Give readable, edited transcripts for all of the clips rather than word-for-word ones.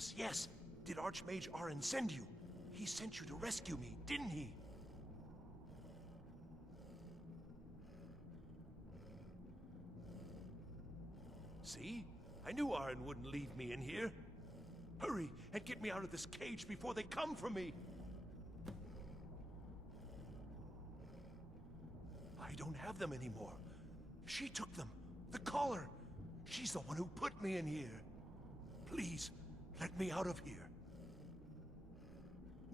Yes, yes. Did Archmage Arin send you? He sent you to rescue me, didn't he? See? I knew Arin wouldn't leave me in here. Hurry and get me out of this cage before they come for me. I don't have them anymore. She took them. The collar. She's the one who put me in here. Please, let me out of here.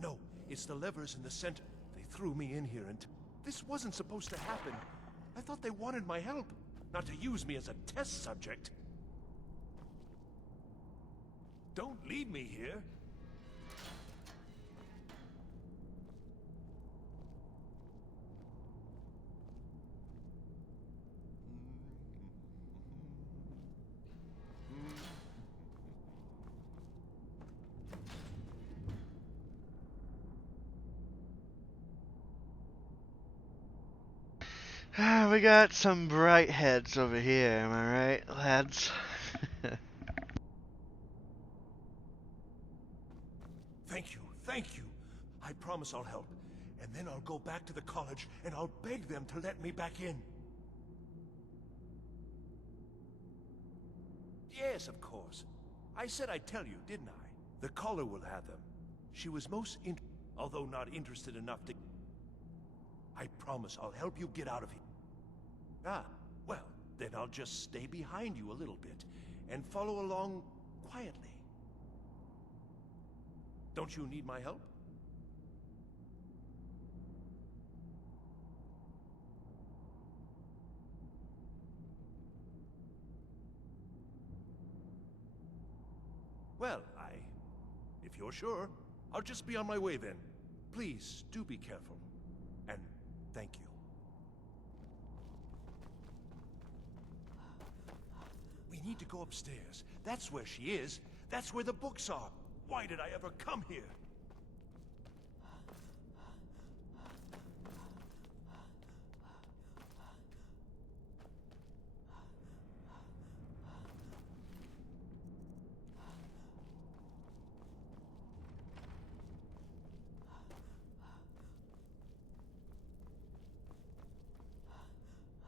No, it's the levers in the center. They threw me in here and... This wasn't supposed to happen. I thought they wanted my help, not to use me as a test subject. Don't leave me here. We got some bright heads over here, am I right, lads? Thank you. I promise I'll help. And then I'll go back to the college and I'll beg them to let me back in. Yes, of course. I said I'd tell you, didn't I? The caller will have them. She was although not interested enough to... I promise I'll help you get out of here. Ah, well, then I'll just stay behind you a little bit and follow along quietly. Don't you need my help? Well, if you're sure, I'll just be on my way then. Please, do be careful. And thank you. We need to go upstairs. That's where she is. That's where the books are. Why did I ever come here?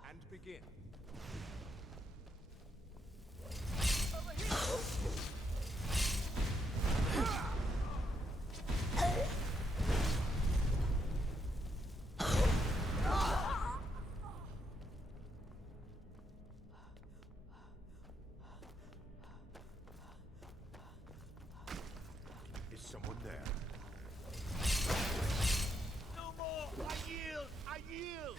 And begin. Is someone there? No more! I yield! I yield!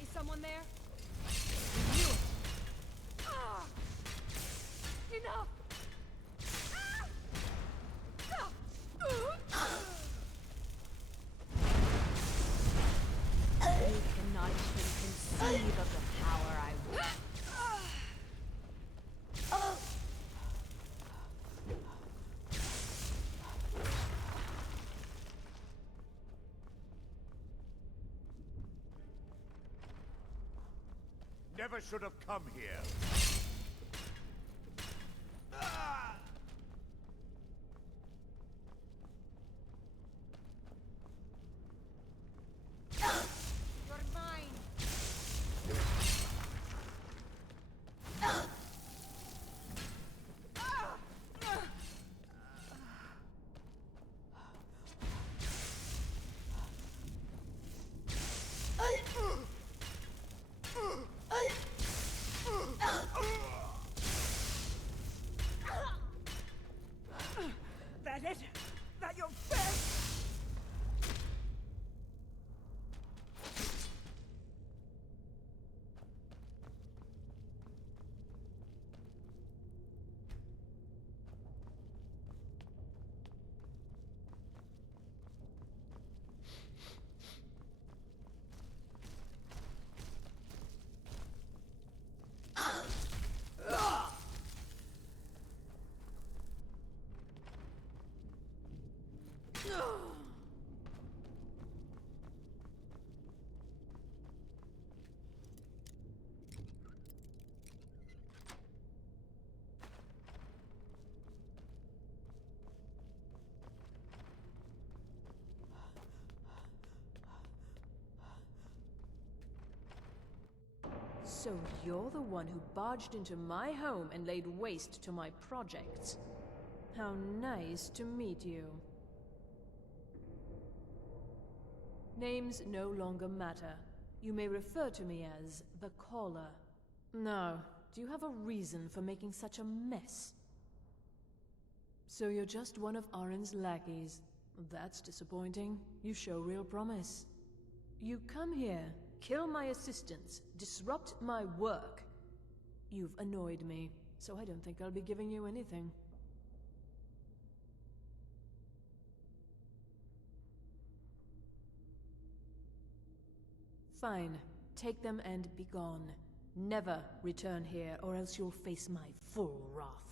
Is someone there? Enough! You cannot even conceive of the power I wield. Never should have come here. You're mine! that it? That your fist? So you're the one who barged into my home and laid waste to my projects. How nice to meet you. Names no longer matter. You may refer to me as the Caller. Now, do you have a reason for making such a mess? So you're just one of Arin's lackeys. That's disappointing. You show real promise. You come here, kill my assistants, disrupt my work. You've annoyed me, so I don't think I'll be giving you anything. Fine. Take them and be gone. Never return here, or else you'll face my full wrath.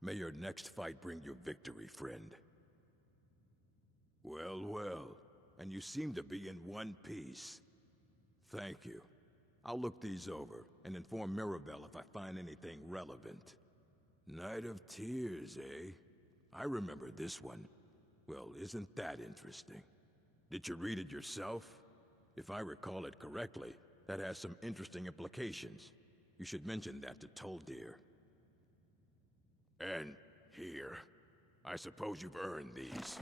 May your next fight bring you victory, friend. Well, well, and you seem to be in one piece. Thank you. I'll look these over and inform Mirabelle if I find anything relevant. Night of Tears, eh? I remember this one. Well, isn't that interesting? Did you read it yourself? If I recall it correctly, that has some interesting implications. You should mention that to Toldir. And here. I suppose you've earned these.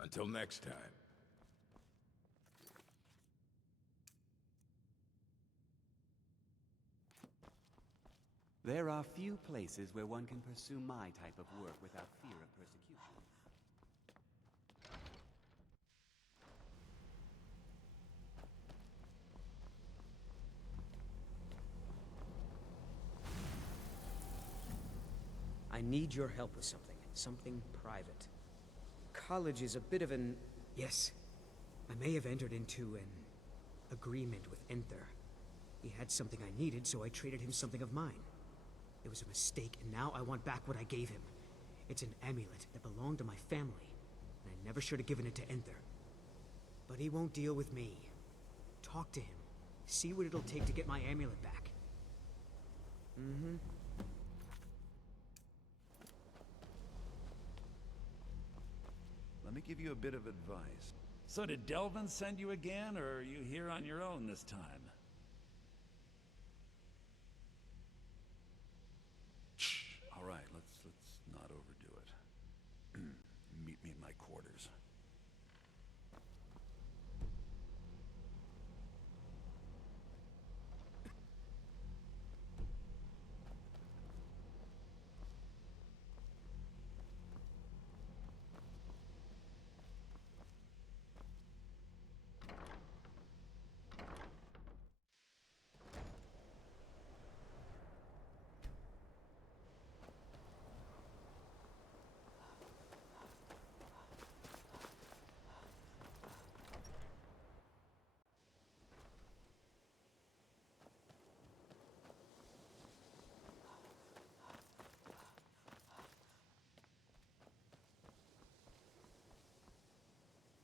Until next time. There are few places where one can pursue my type of work without fear of persecution. I need your help with something private. College is a bit of an... Yes, I may have entered into an agreement with Enther. He had something I needed, so I traded him something of mine. It was a mistake, and now I want back what I gave him. It's an amulet that belonged to my family, and I never should have given it to Enther. But he won't deal with me. Talk to him. See what it'll take to get my amulet back. Mm-hmm. Let me give you a bit of advice. So did Delvin send you again, or are you here on your own this time? Shh. All right, let's not overdo it. Meet me in my quarters.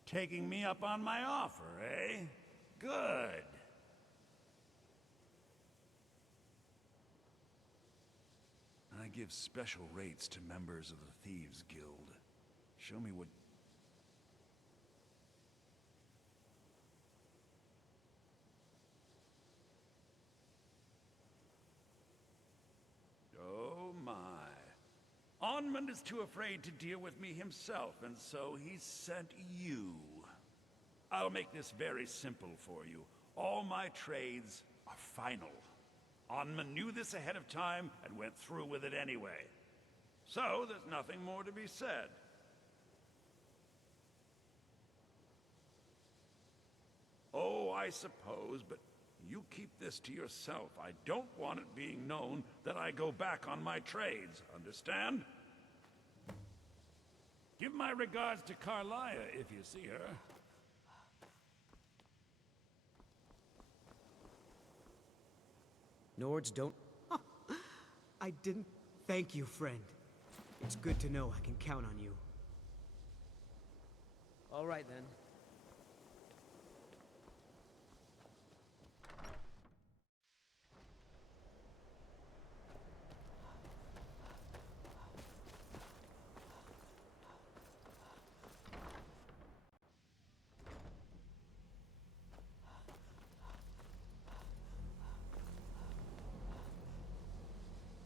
Taking me up on my offer, eh? Good. I give special rates to members of the Thieves Guild. Show me what... Oh my. Onmund is too afraid to deal with me himself, and so he sent you. I'll make this very simple for you. All my trades are final. Onmund knew this ahead of time and went through with it anyway. So there's nothing more to be said. Oh, I suppose, but you keep this to yourself. I don't want it being known that I go back on my trades, understand? Give my regards to Carlia if you see her. Nords don't... I didn't thank you, friend. It's good to know I can count on you. All right, then.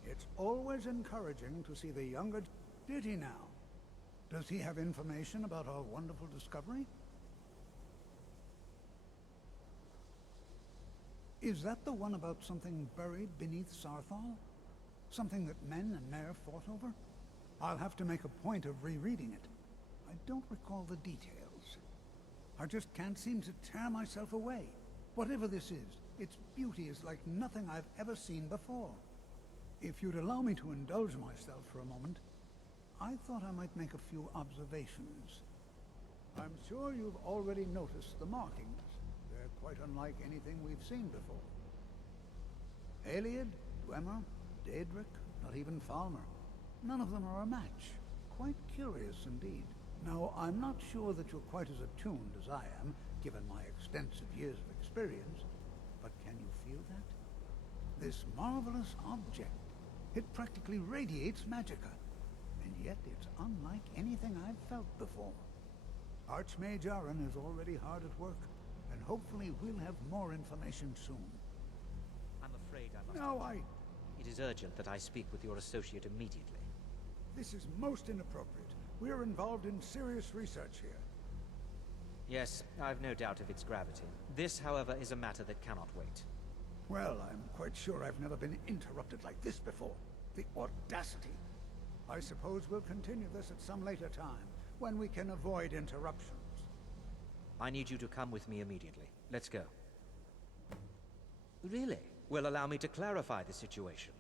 It's always encouraging to see the younger... Did he now? Does he have information about our wonderful discovery? Is that the one about something buried beneath Sarthal? Something that men and Mare fought over? I'll have to make a point of rereading it. I don't recall the details. I just can't seem to tear myself away. Whatever this is, its beauty is like nothing I've ever seen before. If you'd allow me to indulge myself for a moment, I thought I might make a few observations. I'm sure you've already noticed the markings. They're quite unlike anything we've seen before. Aliad, Dwemer, Daedric, not even Falmer. None of them are a match. Quite curious indeed. Now, I'm not sure that you're quite as attuned as I am, given my extensive years of experience, but can you feel that? This marvelous object, it practically radiates magicka, and yet it's unlike anything I've felt before. Archmage Aaron is already hard at work, and hopefully we'll have more information soon. I'm afraid I must... No, It is urgent that I speak with your associate immediately. This is most inappropriate. We're involved in serious research here. Yes, I've no doubt of its gravity. This, however, is a matter that cannot wait. Well, I'm quite sure I've never been interrupted like this before. The audacity. I suppose we'll continue this at some later time, when we can avoid interruptions. I need you to come with me immediately. Let's go. Really? Well, allow me to clarify the situation.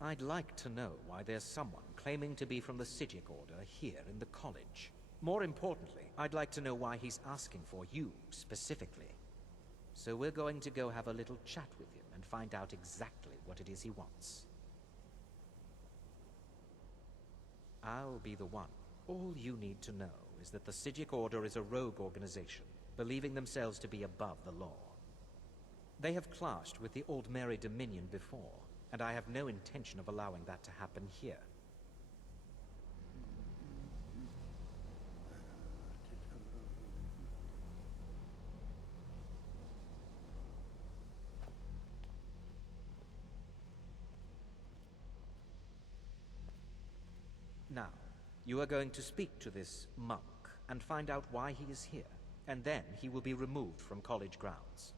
I'd like to know why there's someone claiming to be from the Psijic Order here in the college. More importantly, I'd like to know why he's asking for you, specifically. So we're going to go have a little chat with him and find out exactly what it is he wants. I'll be the one. All you need to know is that the Psijic Order is a rogue organization, believing themselves to be above the law. They have clashed with the Old Mary Dominion before, and I have no intention of allowing that to happen here. Now, you are going to speak to this monk and find out why he is here, and then he will be removed from college grounds.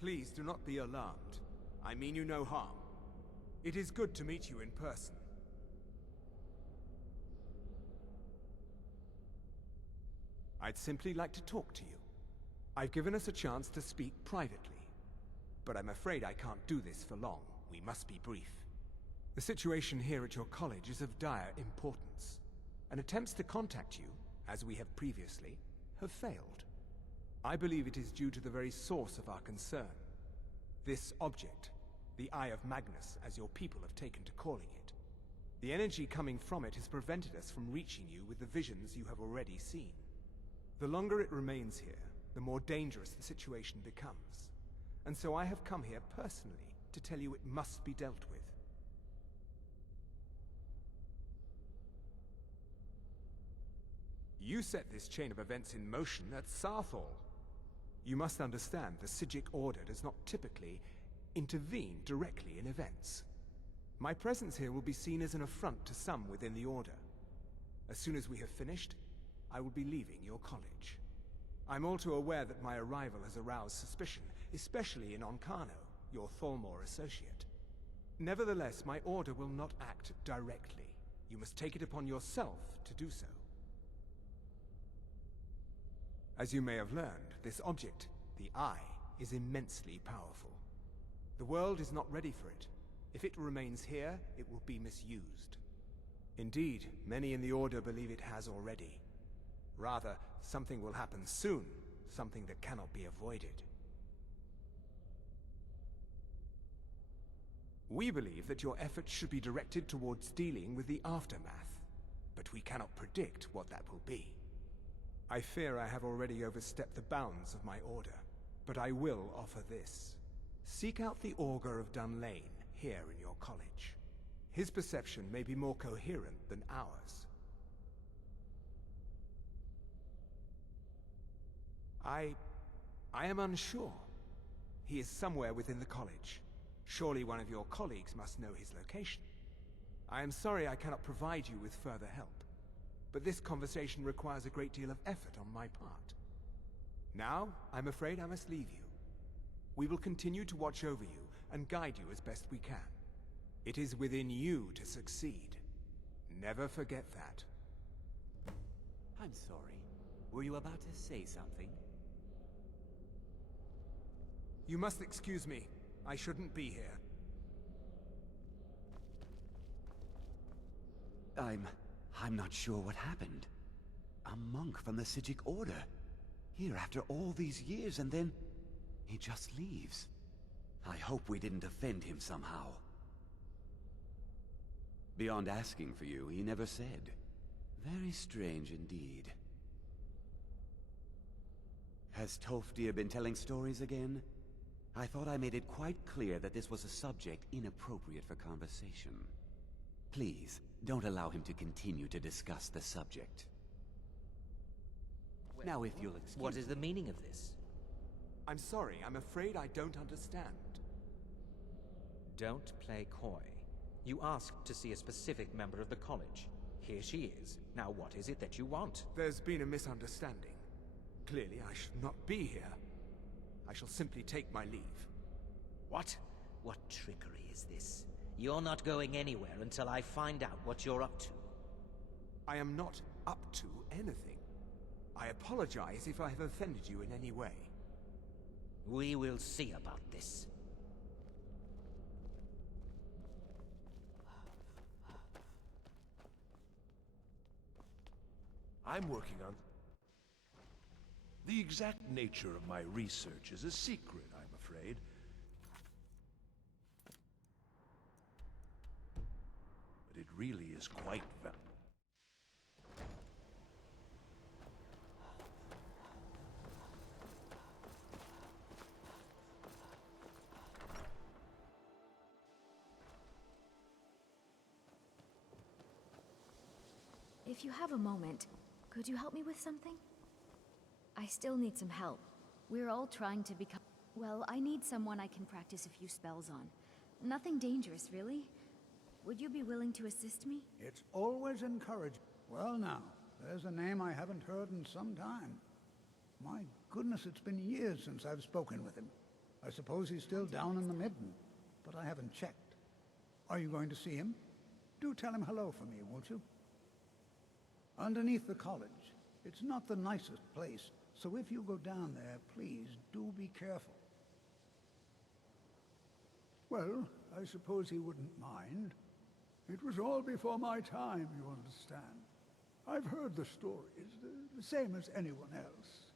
Please do not be alarmed. I mean you no harm. It is good to meet you in person. I'd simply like to talk to you. I've given us a chance to speak privately, but I'm afraid I can't do this for long. We must be brief. The situation here at your college is of dire importance, and attempts to contact you, as we have previously, have failed. I believe it is due to the very source of our concern. This object, the Eye of Magnus, as your people have taken to calling it. The energy coming from it has prevented us from reaching you with the visions you have already seen. The longer it remains here, the more dangerous the situation becomes. And so I have come here personally to tell you it must be dealt with. You set this chain of events in motion at Sarthal. You must understand the Psijic Order does not typically intervene directly in events. My presence here will be seen as an affront to some within the Order. As soon as we have finished, I will be leaving your college. I'm all too aware that my arrival has aroused suspicion, especially in Onkano, your Thalmor associate. Nevertheless, my Order will not act directly. You must take it upon yourself to do so. As you may have learned, this object, the Eye, is immensely powerful. The world is not ready for it. If it remains here, it will be misused. Indeed, many in the Order believe it has already. Rather, something will happen soon, something that cannot be avoided. We believe that your efforts should be directed towards dealing with the aftermath, but we cannot predict what that will be. I fear I have already overstepped the bounds of my Order, but I will offer this. Seek out the Augur of Dunlane here in your college. His perception may be more coherent than ours. I am unsure. He is somewhere within the college. Surely one of your colleagues must know his location. I am sorry I cannot provide you with further help, but this conversation requires a great deal of effort on my part. Now, I'm afraid I must leave you. We will continue to watch over you and guide you as best we can. It is within you to succeed. Never forget that. I'm sorry. Were you about to say something? You must excuse me. I shouldn't be here. I'm not sure what happened. A monk from the Sijic Order. Here after all these years, and then he just leaves. I hope we didn't offend him somehow. Beyond asking for you, he never said. Very strange indeed. Has Toftir been telling stories again? I thought I made it quite clear that this was a subject inappropriate for conversation. Please, don't allow him to continue to discuss the subject. Now if you'll excuse What is the meaning of this? I'm sorry, I'm afraid I don't understand. Don't play coy. You asked to see a specific member of the college. Here she is. Now what is it that you want? There's been a misunderstanding. Clearly, I should not be here. I shall simply take my leave. What? What trickery is this? You're not going anywhere until I find out what you're up to. I am not up to anything. I apologize if I have offended you in any way. We will see about this. I'm working on... The exact nature of my research is a secret, I'm afraid. But it really is quite If you have a moment, could you help me with something? I still need some help. We're all trying to become... Well, I need someone I can practice a few spells on. Nothing dangerous, really. Would you be willing to assist me? It's always encouraging. Well now, there's a name I haven't heard in some time. My goodness, it's been years since I've spoken with him. I suppose he's still down in the Midden, but I haven't checked. Are you going to see him? Do tell him hello for me, won't you? Underneath the college. It's not the nicest place, so if you go down there, please do be careful. Well, I suppose he wouldn't mind. It was all before my time, you understand. I've heard the stories, the same as anyone else.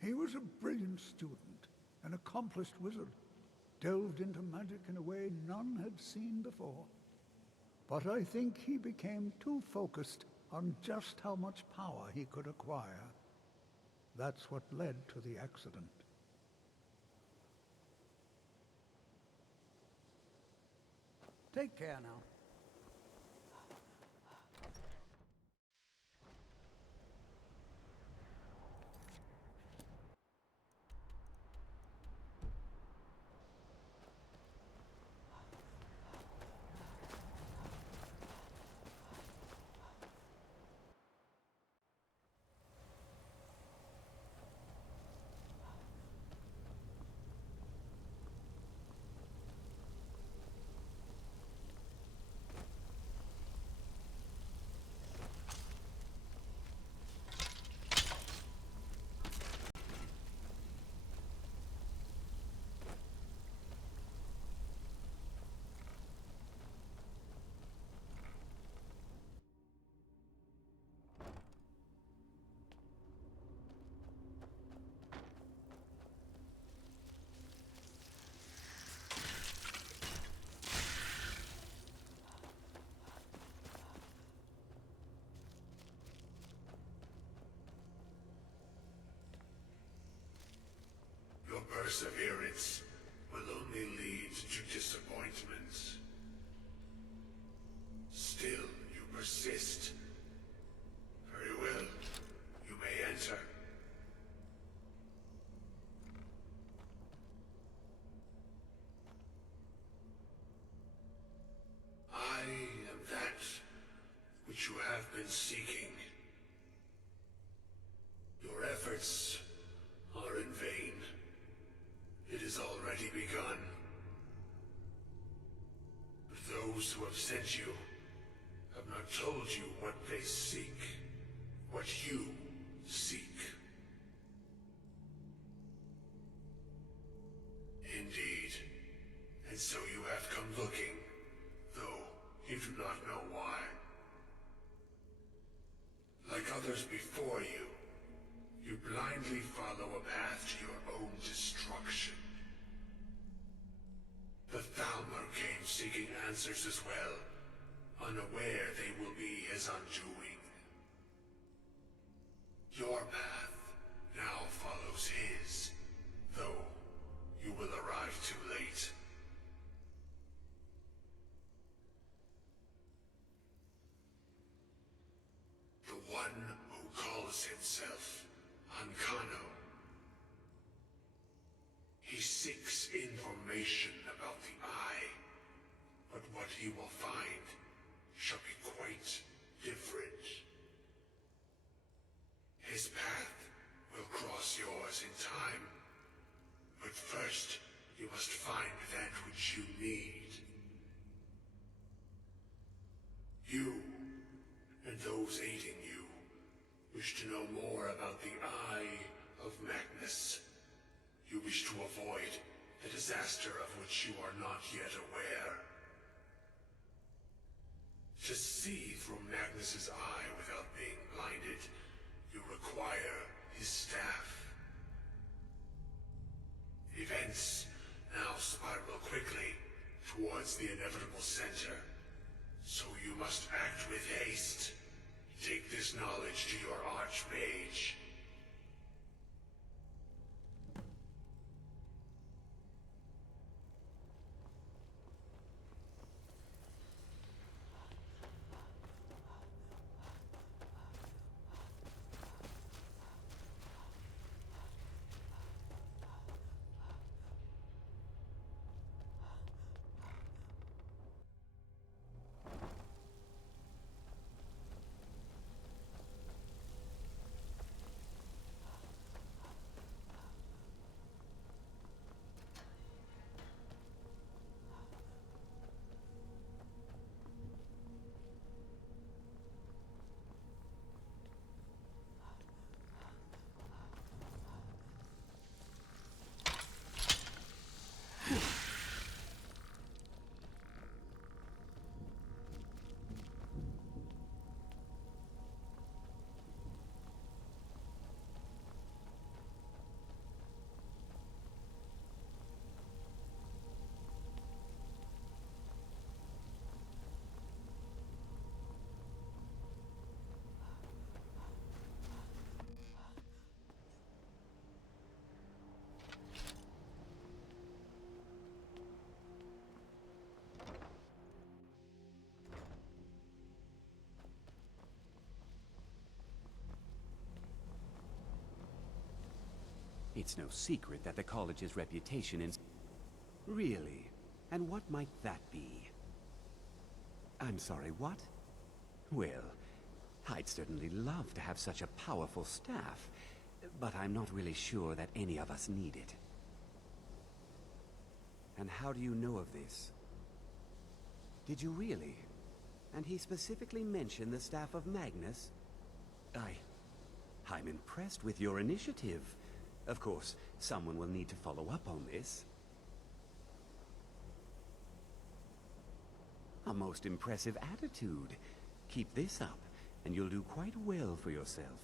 He was a brilliant student, an accomplished wizard, delved into magic in a way none had seen before. But I think he became too focused on just how much power he could acquire. That's what led to the accident. Take care now. Your perseverance will only lead to disappointments. Still, you persist. Very well. You may enter. I am have been seeking. Your efforts are in vain. It has already begun. Those who have sent you have not told you what they seek, what you seek. Indeed. And so you have come looking, though you do not know why. Like others before you, you blindly follow a path to your own destruction. The Thalmor came seeking answers as well, unaware they will be his undoing. Your path now follows his, though you will arrive too late. The one who calls himself Ancano. He seeks information about the Eye, but what he will find shall be quite different. His path will cross yours in time, but first you must find that which you need. You, and those aiding you, wish to know more about the Eye of Magnus. You wish to avoid the disaster of which you are not yet aware. To see through Magnus's eye without being blinded, you require his staff. Events now spiral quickly towards the inevitable center, so you must act with haste. Take this knowledge to your Archmage. It's no secret that the college's reputation is... Really? And what might that be? I'm sorry, what? Well, I'd certainly love to have such a powerful staff, but I'm not really sure that any of us need it. And how do you know of this? Did you really? And he specifically mentioned the staff of Magnus? I'm impressed with your initiative. Of course, someone will need to follow up on this. A most impressive attitude. Keep this up, and you'll do quite well for yourself.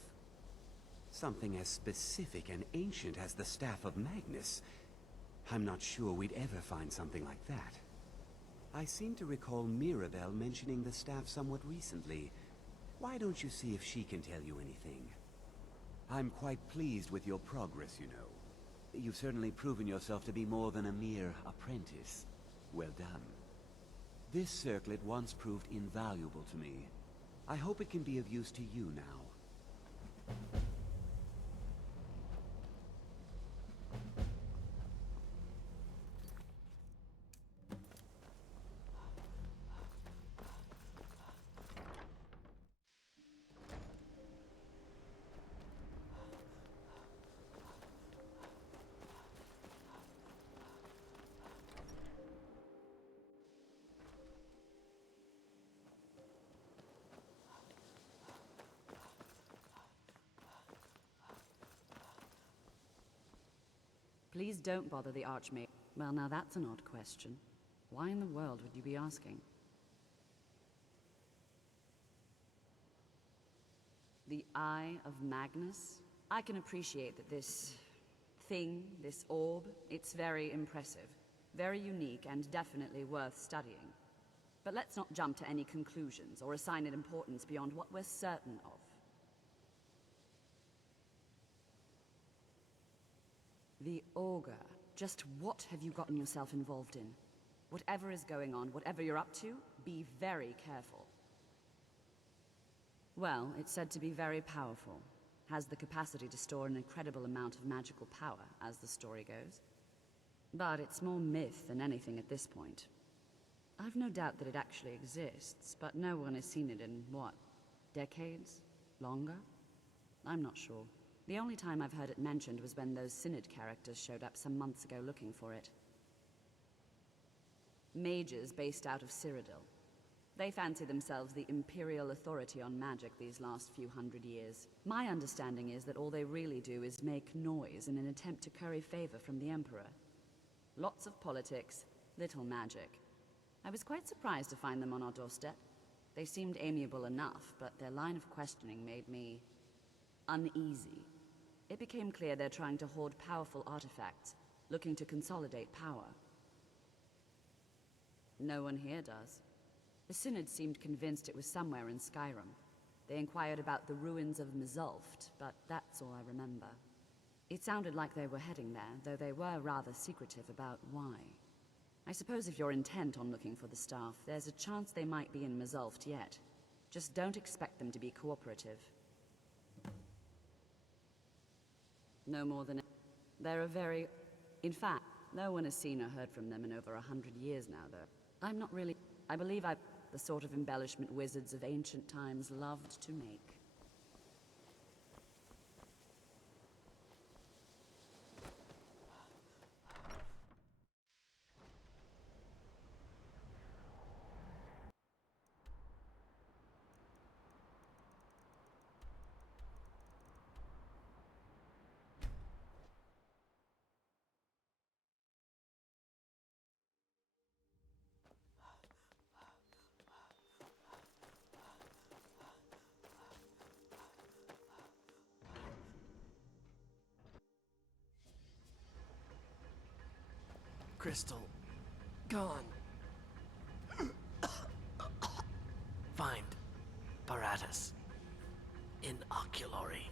Something as specific and ancient as the Staff of Magnus. I'm not sure we'd ever find something like that. I seem to recall Mirabelle mentioning the staff somewhat recently. Why don't you see if she can tell you anything? I'm quite pleased with your progress, you know. You've certainly proven yourself to be more than a mere apprentice. Well done. This circlet once proved invaluable to me. I hope it can be of use to you now. Please don't bother the Archmage. Well, now that's an odd question. Why in the world would you be asking? The Eye of Magnus? I can appreciate that this thing, this orb, it's very impressive, very unique, and definitely worth studying. But let's not jump to any conclusions or assign it importance beyond what we're certain of. The Augur. Just what have you gotten yourself involved in? Whatever is going on, whatever you're up to, be very careful. Well, it's said to be very powerful. Has the capacity to store an incredible amount of magical power, as the story goes. But it's more myth than anything at this point. I've no doubt that it actually exists, but no one has seen it in, what, decades? Longer? I'm not sure. The only time I've heard it mentioned was when those Synod characters showed up some months ago looking for it. Mages based out of Cyrodiil. They fancy themselves the imperial authority on magic these last few hundred years. My understanding is that all they really do is make noise in an attempt to curry favor from the Emperor. Lots of politics, little magic. I was quite surprised to find them on our doorstep. They seemed amiable enough, but their line of questioning made me uneasy. It became clear they're trying to hoard powerful artifacts, looking to consolidate power. No one here does. The Synod seemed convinced it was somewhere in Skyrim. They inquired about the ruins of Mzulft, but that's all I remember. It sounded like they were heading there, though they were rather secretive about why. I suppose if you're intent on looking for the staff, there's a chance they might be in Mzulft yet. Just don't expect them to be cooperative. No more than... They're a very... In fact, no one has seen or heard from them in over 100 years now, though. I'm not really... I believe I'm the sort of embellishment wizards of ancient times loved to make. Crystal. Gone. Find Paratus. In Oculory.